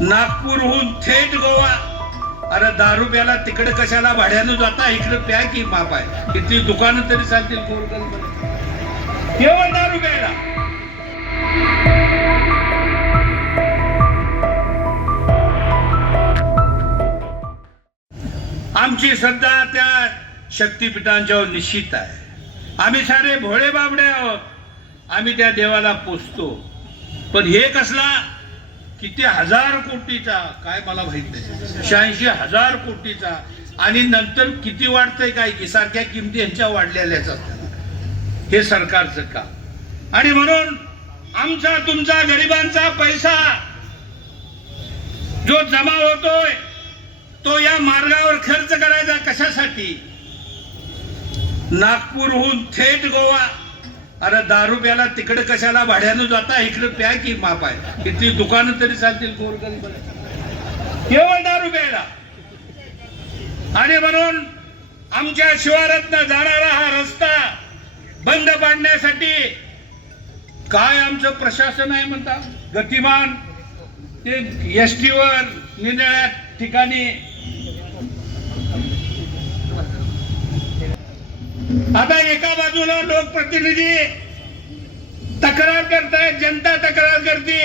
नागपूरहून थेट गोवा अरे दारू प्याला तिकडे कशाला भाड्यानं जाता इकडे प्या की बाप आहे किती दुकान तरी चालतील केवळ दारू प्यायला आमची श्रद्धा त्या शक्तीपीठांच्या निश्चित आहे आम्ही सारे भोळे बाबडे आहोत आम्ही त्या देवाला पोचतो पण हे कसला किती हजार कोटीचा काय मला माहित नाही शहाऐंशी हजार कोटीचा आणि नंतर किती वाढतंय काय की सारख्या किमती यांच्या वाढलेल्याच हे सरकारचं काम आणि म्हणून आमचा तुमचा गरिबांचा पैसा जो जमा होतोय तो या मार्गावर खर्च करायचा कशासाठी नागपूरहून थेट गोवा अरे दारू प्याला तिकडे कशाला भाड्यानं जाता इकडे प्या की माप आहे किती दुकानं तरी चालतील केवळ दारू प्यायला आणि म्हणून आमच्या शिवारातनं जाणारा हा रस्ता बंद पाडण्यासाठी काय आमचं प्रशासन आहे म्हणता गतिमान ते एस टीवर निनिळ्या ठिकाणी आता एका बाजूला लोकप्रतिनिधी तक्रार करताय जनता तक्रार करते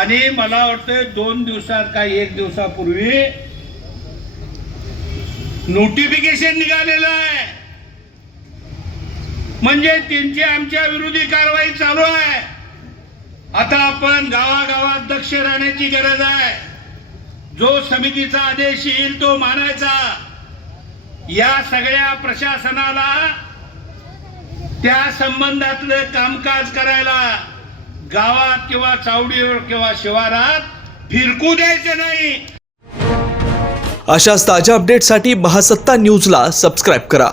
आणि मला वाटतं दोन दिवसात काय एक दिवसापूर्वी नोटिफिकेशन निघालेलं आहे म्हणजे त्यांची आमच्या विरोधी कारवाई चालू आहे आता आपण गावागावात दक्ष राहण्याची गरज आहे जो समितीचा आदेश येईल तो मानायचा या सगळ्या प्रशासनाला त्या संबंधातलं कामकाज करायला गावात किंवा चावडीवर किंवा शिवारात फिरकू द्यायचं नाही अशाच ताज्या अपडेटसाठी महासत्ता न्यूजला सबस्क्राईब करा